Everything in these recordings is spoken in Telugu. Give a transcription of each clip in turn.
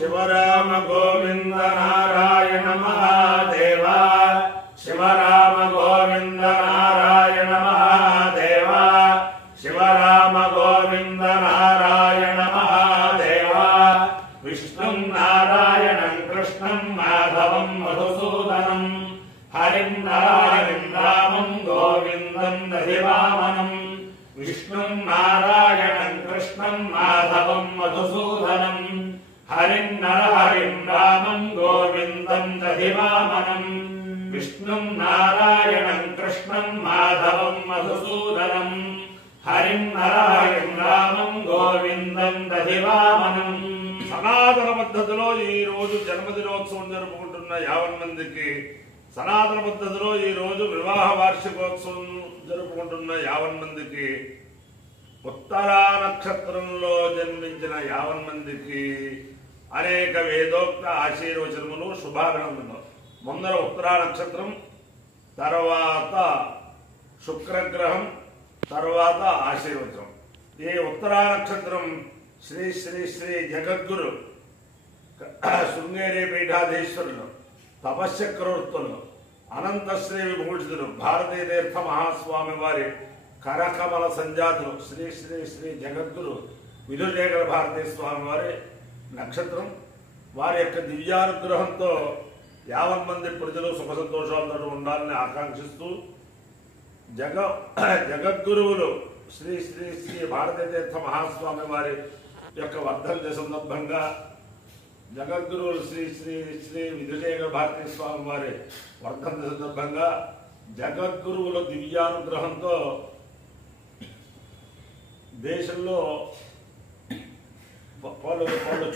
शिवराम गोविंद नारायण महादेव शिवराम गोविंद नारायण महादेव शिवराम गोविंद नारायण महादेव विष्णुं नारायणं कृष्णं माधवं मधुसूदनं हरिं नारायणं रामं गोविन्दं दधिवामनं विष्णुं नारायणं कृष्णं माधवं मधुसूदनं हरिं नरहरिं रामं गोविन्दं दधिवामनं विष्णुं नारायणं कृष्णं माधवं मधुसूदनं हरिं नरहरिं रामं गोविन्दं दधिवामनं సనాతన పద్ధతిలో ఈ రోజు జన్మదినోత్సవం జరుపుకుంటున్న 50 మందికి సనాతన పద్ధతిలో ఈ రోజు వివాహ వార్షికోత్సవం జరుపుకుంటున్న 50 మందికి ఉత్తరా నక్షత్రంలో జన్మించిన 50 మందికి అనేక వేదోక్త ఆశీర్వచనములు శుభాభినందనలు. ముందర ఉత్తరా నక్షత్రం, తర్వాత శుక్రగ్రహం, తర్వాత ఆశీర్వచనం. ఈ ఉత్తరా నక్షత్రం శ్రీ శ్రీ శ్రీ జగద్గురు శృంగేరి పీఠాధీశ్వరులు తపశ్చక్రవర్తులు అనంతశ్రీ విభూషితులు భారతీయ తీర్థ మహాస్వామి వారి కరకమల సంజాతులు శ్రీ శ్రీ శ్రీ జగద్గురు విధుశేఖర భారతీ స్వామి వారి నక్షత్రం. వారి యొక్క దివ్యానుగ్రహంతో 50 మంది ప్రజలు సుఖ సంతోషాలతో ఉండాలని ఆకాంక్షిస్తూ జగద్గురువులు శ్రీ శ్రీ శ్రీ భారతీయ తీర్థ మహాస్వామి వారి యొక్క వర్ధంతి సందర్భంగా జగద్గురువులు శ్రీ శ్రీ శ్రీ విధుశేఖర భారతీ స్వామి వారి వర్ధంతి సందర్భంగా జగద్గురువుల దివ్యానుగ్రహంతో దేశంలో పలు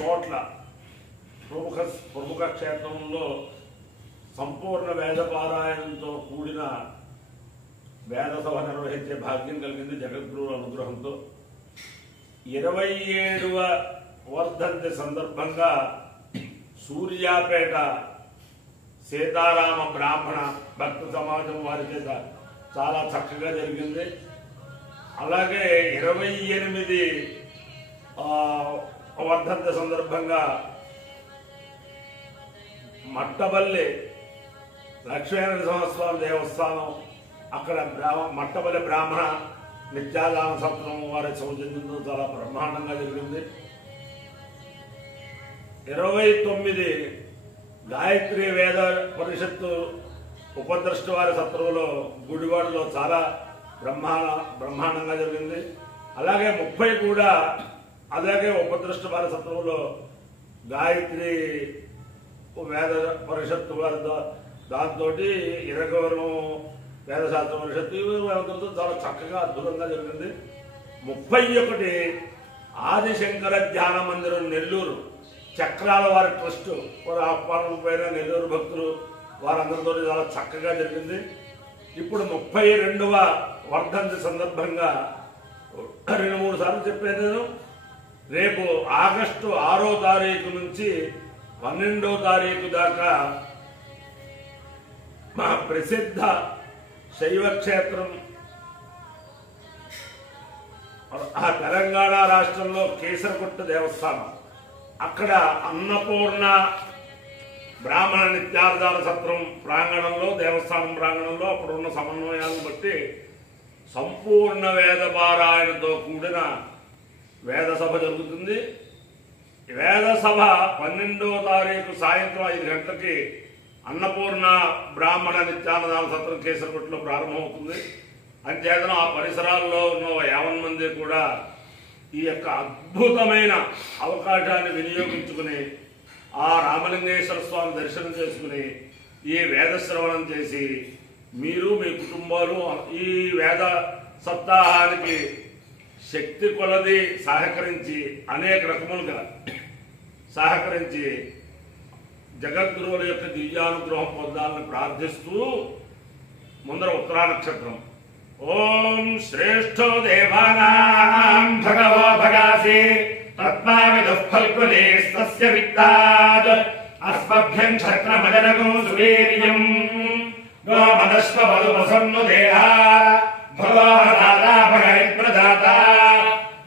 చోట్ల ప్రముఖ క్షేత్రంలో సంపూర్ణ వేద పారాయణంతో కూడిన వేద సభ నిర్వహించే భాగ్యం కలిగింది జగద్గురువుల అనుగ్రహంతో. 27వ వర్ధంతి సందర్భంగా సూర్యాపేట సీతారామ బ్రాహ్మణ భక్త సమాజం వారి చేత చాలా చక్కగా జరిగింది. అలాగే 28 వర్ధంతి సందర్భంగా మట్టబల్లి లక్ష్మీనరసింహస్వామి దేవస్థానం అక్కడ మట్టబల్లి బ్రాహ్మణ నిత్యాదాన సత్రం వారి సౌజన్యంతో చాలా బ్రహ్మాండంగా జరిగింది. 29 గాయత్రి వేద పరిషత్తు ఉపద్రష్ట వారి సత్రంలో గుడివాడలో చాలా బ్రహ్మాండంగా జరిగింది. అలాగే 30 కూడా అలాగే ఉపద్రష్ట వారి సత్రంలో గాయత్రి వేద పరిషత్తు వారి దాంతో ఇరగవరం వేదశాస్త్ర పరిషత్తు చాలా చక్కగా అద్భుతంగా జరిగింది. 31 ఆదిశంకర ధ్యాన మందిరం నెల్లూరు చక్రాల వారి ట్రస్ట్ వారి ఆహ్వానం పైన నెల్లూరు భక్తులు వారందరితో చాలా చక్కగా జరిగింది. ఇప్పుడు 32వ వర్ధంతి సందర్భంగా 2-3 సార్లు చెప్పాను నేను. రేపు ఆగస్టు 6వ తారీఖు నుంచి 12వ తారీఖు దాకా మా ప్రసిద్ధ శైవ క్షేత్రం తెలంగాణ రాష్ట్రంలో కేసరగుట్ట దేవస్థానం అక్కడ అన్నపూర్ణ బ్రాహ్మణ నిత్యార్థాల సత్రం ప్రాంగణంలో దేవస్థానం ప్రాంగణంలో అప్పుడున్న సమన్వయాలను బట్టి సంపూర్ణ వేద పారాయణతో కూడిన వేద సభ జరుగుతుంది. వేద సభ 12వ తారీఖు సాయంత్రం 5 గంటలకి అన్నపూర్ణ బ్రాహ్మణ నిత్యాన్నదాన సత్రం కేసరగుట్టలో ప్రారంభమవుతుంది. అంతేకాదు ఆ పరిసరాల్లో ఉన్న 50 మంది కూడా ఈ యొక్క అద్భుతమైన అవకాశాన్ని వినియోగించుకుని ఆ రామలింగేశ్వర స్వామి దర్శనం చేసుకుని ఈ వేద శ్రవణం చేసి మీరు మీ కుటుంబాలు ఈ వేద సప్తాహానికి శక్తి కొలది సహకరించి అనేక రకములుగా సహకరించి జగద్గురువుల యొక్క దివ్యానుగ్రహం పొందాలని ప్రార్థిస్తూ ముందర ఉత్తరా నక్షత్రం ఓం శ్రేష్ఠో దేవానాం భగవో భగాసి తత్మావిదుః ఫల్గునేస్తస్య విత్తాద్ అస్మభ్యం క్షత్రమజనగో సువీర్యం గోమదశ్వ వధువసన్ను దేహా భగవదాతా భగవిప్రదాతా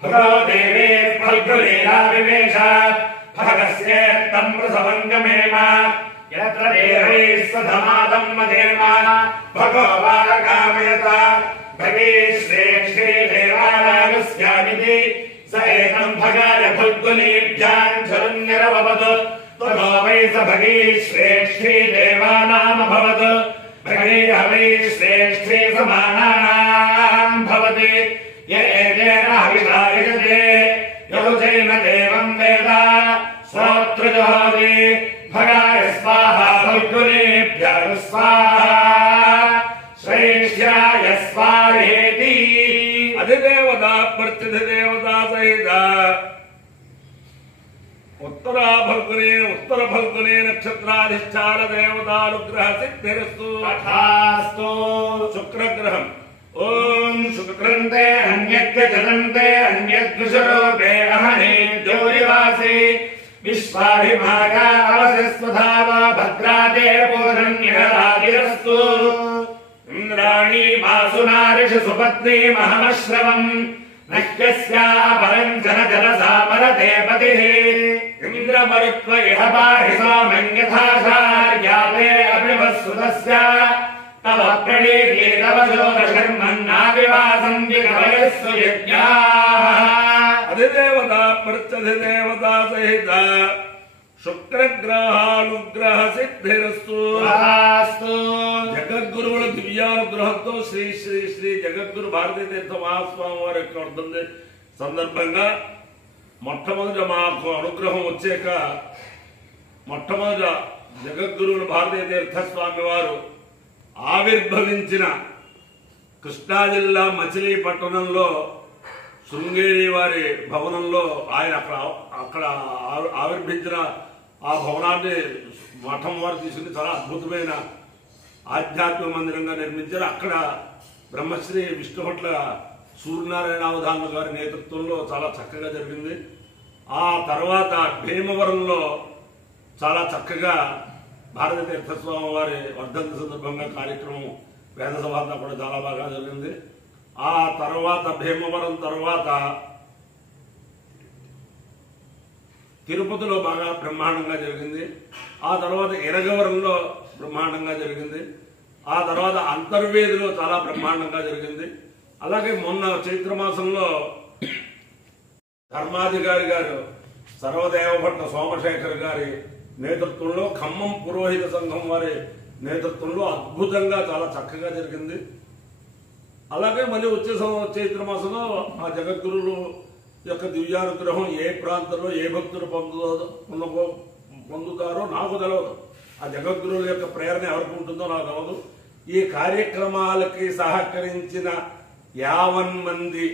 భగవో దేవే ఫల్గునేరా వివేశ भगस्येत्तं प्रसवङ्गमेम यत्र देवैः सधमादं मदेम भगवानकामयत भगे श्रेष्ठे देवानागस्यामिति स एकं भगाय फल्गुनीभ्याञ्जरुन्निरववत् ततो वै स भगे श्रेष्ठे देवानामभवत् भगे हवै श्रेष्ठे समानानां भवति य एतेन हविषा यजते यहुतेन देवं वेद श्रोत्रजुहोति भगाय स्वाहा फल्गुनेभ्यः स्वाहा श्रेष्ठ्याय स्वाहेति अधिदेवता प्रत्यधिदेवता सहित उत्तर फल्गुने नक्षत्राधिष्ठान देवतानुग्रह सिद्धिरस्तु तथास्तु शुक्रग्रहं ओम शुक्रन्ते अन्यत्र चरन्ते अन्यद्विषरूपे अहने ज्योतिवासी विश्वाभिमागा अवसिस्वधावा भद्राते पूर्णन्यरादिरस्तु इंद्राणी मासुनारिषु सुपत्नी महमश्रवम् नह्यस्यापरं जनजलसामरते पतिः इंद्रमरुत्व इह पाहि सोमन्यथाचार्याते अभिवस्सुतस्य तव प्रणीते तव शोधशर्मन्नाविवासं विकवयस्सु यज्ञाः अधिदेवता प्रत्यधिदेवता सहित शुक्रग्रहानुग्रह सिद्धिरस्तु तथास्तु జగద్గురువుల దివ్యానుగ్రహంతో శ్రీ శ్రీ శ్రీ జగద్గురు భారతీ తీర్థ మహాస్వామి వారి యొక్క వర్ధంతి సందర్భంగా మొట్టమొదట మాకు అనుగ్రహం వచ్చాక మొట్టమొదట జగద్గురువులు భారతీ తీర్థ స్వామి వారు ఆవిర్భవించిన కృష్ణా జిల్లా మచిలీపట్నంలో శృంగేరి వారి భవనంలో ఆయన అక్కడ ఆవిర్భించిన ఆ భవనాన్ని మఠం వారు తీసుకుని చాలా అద్భుతమైన ఆధ్యాత్మిక మందిరంగా నిర్మించారు. అక్కడ బ్రహ్మశ్రీ విష్ణుభట్ల సూర్యనారాయణ అవధాన గారి నేతృత్వంలో చాలా చక్కగా జరిగింది. ఆ తర్వాత భీమవరంలో చాలా చక్కగా భారతీ తీర్థస్వామి వారి వర్ధంతి సందర్భంగా కార్యక్రమం వేద సభ కూడా చాలా బాగా జరిగింది. ఆ తర్వాత భీమవరం తర్వాత తిరుపతిలో బాగా బ్రహ్మాండంగా జరిగింది. ఆ తర్వాత ఎరగవరంలో బ్రహ్మాండంగా జరిగింది. ఆ తర్వాత అంతర్వేదిలో చాలా బ్రహ్మాండంగా జరిగింది. అలాగే మొన్న చైత్రమాసంలో ధర్మాధికారి గారు సర్వదేవభట్ల సోమశేఖర్ గారి నేతృత్వంలో ఖమ్మం పురోహిత సంఘం వారి నేతృత్వంలో అద్భుతంగా చాలా చక్కగా జరిగింది. అలాగే మళ్ళీ వచ్చే చైత్రమాసంలో ఆ జగద్గురువులు యొక్క దివ్యానుగ్రహం ఏ ప్రాంతంలో ఏ భక్తులు పొందుతారో నాకు తెలియదు. ఆ జగద్గురువుల యొక్క ప్రేరణ ఎవరికి ఉంటుందో నాకు తెలియదు. ఈ కార్యక్రమాలకి సహకరించిన 50 మంది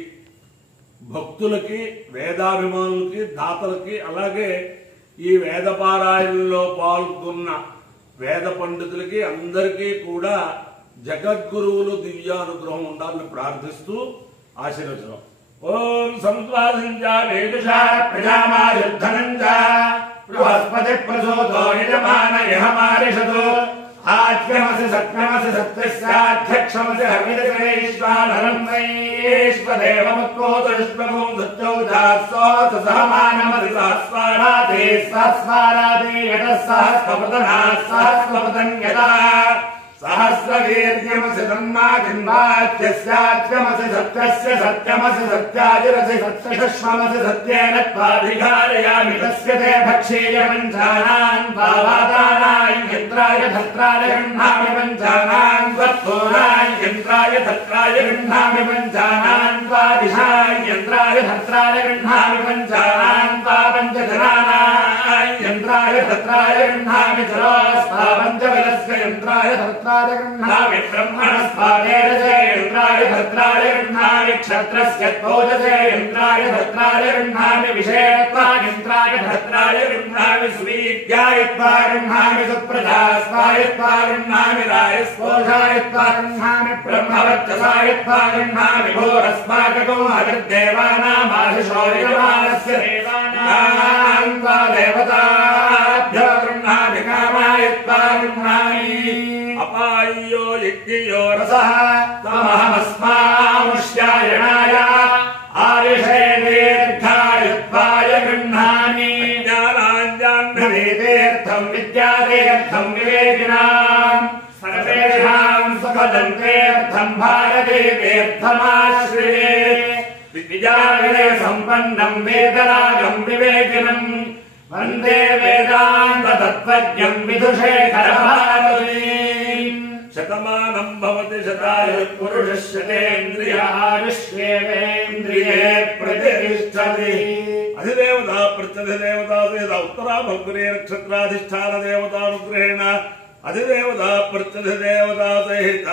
భక్తులకి, వేదాభిమానులకి, దాతలకి, అలాగే ఈ వేద పారాయణలో పాల్గొన్న వేద పండితులకి అందరికీ కూడా జగద్గురువులు దివ్యానుగ్రహం ఉండాలని ప్రార్థిస్తూ ఆశీర్వచనం. ఓం సంత్వాసించ వేదుషా ప్రజామాయుద్ధనంచ బృహస్పతి ప్రసూతో యజమాన యహమారిషతు ఆజ్ఞమసి సత్యమసి సత్యస్యాధ్యక్షమసి హవిదశ్రేష్వానరం వైశ్వదేవముత్కోతుష్పకం సత్యౌజాస్సోత సహమానమసి సహస్వారాదే సహస్వారాదే యతః సహస్రపృతనాః సహస్రపృతం యతః सहस्रवीर्यमसि तन्मादिन्वाच्यस्याच्यमसि सत्यस्य सत्यमसि सत्याजिरसि सत्यश्वमसि सत्येन त्वाधिकारयामि तस्य ते भक्षेय पञ्चानान् पावादानाय यन्त्राय धत्राय गृह्णामि पञ्चानान् त्वत्थूनाय यन्त्राय धत्राय गृह्णामि पञ्चानान् त्वादिशाय यन्त्राय धत्राय गृह्णामि पञ्चानान् त्वापञ्चजनानाय यन्त्राय धत्राय गृह्णामि जलोस्ता पञ्चविलस्य यन्त्राय धत्राय गृह्णामि ब्रह्मणस्पादेरसे यन्त्राय धत्राय गृह्णामि क्षत्रस्य त्वोजसे यन्त्राय धत्राय गृह्णामि विषयत्वा यन्त्राय धत्राय गृह्णामि स्वीद्यायत्वा गृह्णामि सुप्रजास्वायत्वा गृह्णामि रायस्पोषायत्वा गृह्णामि ब्रह्मवर्चसायत्वा गृह्णामि भूरस्माकको अग्रदेवानामाशिषो यजमानस्य देवानां त्वा देवताभ्यो गृह्णामि कामायत्वा गृह्णामि अपाय्यो यज्ञयो रसः तमहमस्मामुष्यायणाय आयुषे दीर्घायुत्वाय गृह्णामि ज्ञानाय జాహ్నవీతీర్థం విద్యాతీర్థం వివేకినాం సర్వేషాం సుఖదం తీర్థం భారతీతీర్థమాశ్రయే విద్యావినయ సంపన్నం వేదరాగం వివేకినం వందే వేదాంత తత్వజ్ఞం విధుశేఖర భారతీం శతమానం భవతి శతాయుః పురుషస్యేంద్రియాయుష్యేంద్రియే ప్రతిష్టతి అధిదేవత ప్రత్యధిదేవత సేద ఉత్తరా భగ్రే నక్షత్రాధిష్టాన దేవతానుగ్రహేణ అధిదేవత ప్రత్యధిదేవత సహిత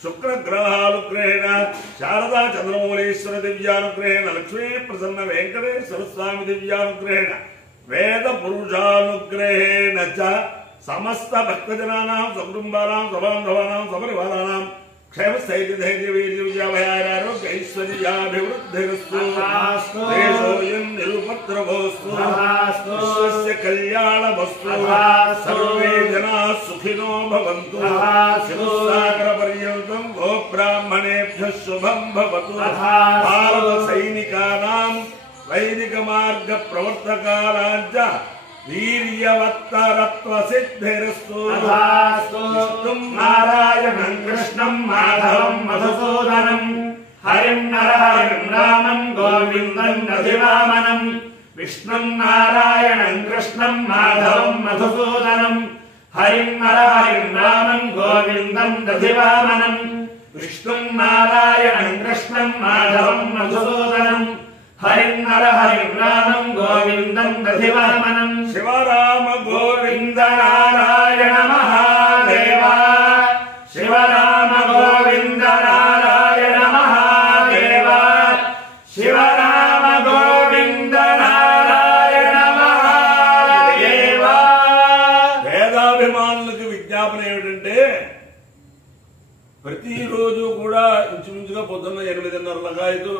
శుక్రగ్రహానుగ్రహేణ శారదా చంద్రమౌళీశ్వర దివ్యానుగ్రహేణ లక్ష్మీ ప్రసన్న వెంకటేశ్వర స్వామి దివ్యానుగ్రహేణ వేద పురుషానుగ్రహేణ చ సమస్త భక్తజనానాం సకుటుంబానాం సబాంధవానాం సపరివారానాం క్షేమస్థైర్యధైర్య వీర్య విజయాభయారోగ్య ఐశ్వర్యాభివృద్ధిరస్తు దేశోయం నిరుపద్రవోస్తు విశ్వస్య కళ్యాణమస్తు సర్వే జనాః సుఖినో భవంతు చతుస్సాగర పర్యంతం గో బ్రాహ్మణేభ్యః శుభం భవతు భారత సైనికానాం వైదిక మార్గ ప్రవర్తకానాం చ వీర్యవత్తరత్వ సిద్ధిరస్తు విష్ణుం నారాయణం కృష్ణం మాధవం మధుసూదనం హరిం నరహరిం రామం గోవిందం దధివామనం విష్ణుం నారాయణం కృష్ణం మాధవం మధుసూదనం హరిం నరహరిం రామం గోవిందం దధివామనం విష్ణుం నారాయణం కృష్ణం మాధవం మధుసూదనం హరిం నరహరిం రామం గోవిందం దధివామనం శివరామ గోవింద నారాయణ మహాదేవ శివరామ గోవింద నారాయణ మహాదేవ శివరామ గోవింద నారాయణ మహాదేవ. వేదాభిమానులకు విజ్ఞాపన ఏమిటంటే ప్రతిరోజు కూడా ఇంచుమించుగా పొద్దున్న 8:30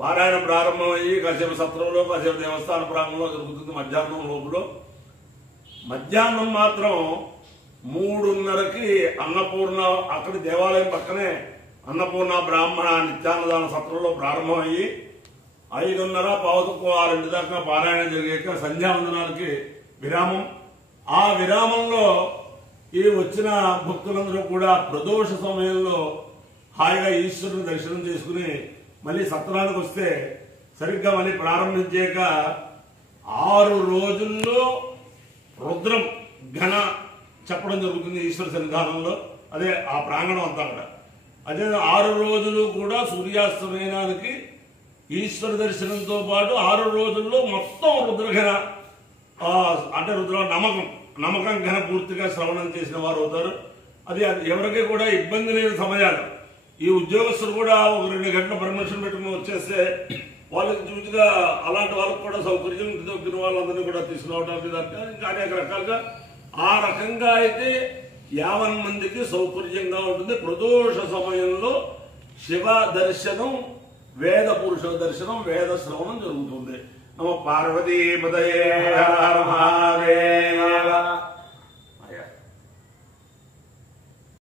పారాయణ ప్రారంభమయ్యి కాసేపు సత్రంలో కాసేపు దేవస్థాన ప్రాంగంలో జరుగుతుంది. మధ్యాహ్నం లోపల మధ్యాహ్నం మాత్రం 3:30కి అన్నపూర్ణ అక్కడి దేవాలయం పక్కనే అన్నపూర్ణ బ్రాహ్మణ నిత్యాన్నదాన సత్రంలో ప్రారంభమయ్యి 5:30 పావుతక్కువ 6 దాకా పారాయణం జరిగాక సంధ్యావందనాలకి విరామం. ఆ విరామంలో ఈ వచ్చిన భక్తులందరూ కూడా ప్రదోష సమయంలో హాయిగా ఈశ్వరుని దర్శనం చేసుకుని మళ్ళీ సత్రానికి వస్తే సరిగ్గా మళ్ళీ ప్రారంభించాక 6 రోజుల్లో రుద్రం ఘన చెప్పడం జరుగుతుంది ఈశ్వర సన్నిధానంలో. అదే ఆ ప్రాంగణం అంతా కూడా అదే 6 రోజులు కూడా సూర్యాస్తమయానికి ఈశ్వర దర్శనంతో పాటు 6 రోజుల్లో మొత్తం రుద్రఘన అంటే రుద్ర నమ్మకం ఘన పూర్తిగా శ్రవణం చేసిన వారు అవుతారు. అది ఎవరికి కూడా ఇబ్బంది లేని సమయాలు. ఈ ఉద్యోగస్తులు కూడా ఒక 2 గంటల పర్మిషన్ పెట్టుకుని వచ్చేస్తే వాళ్ళకి చూసిగా అలాంటి వాళ్ళకి కూడా సౌకర్యం దొరికిన వాళ్ళందరినీ కూడా తీసుకురావడానికి ఇంకా అనేక రకాలుగా ఆ రకంగా అయితే 50 మందికి సౌకర్యంగా ఉంటుంది. ప్రదోష సమయంలో శివ దర్శనం, వేద పురుష దర్శనం, వేద శ్రవణం జరుగుతుంది. నమో పార్వతీ పదయే హర హర మహాదేవ.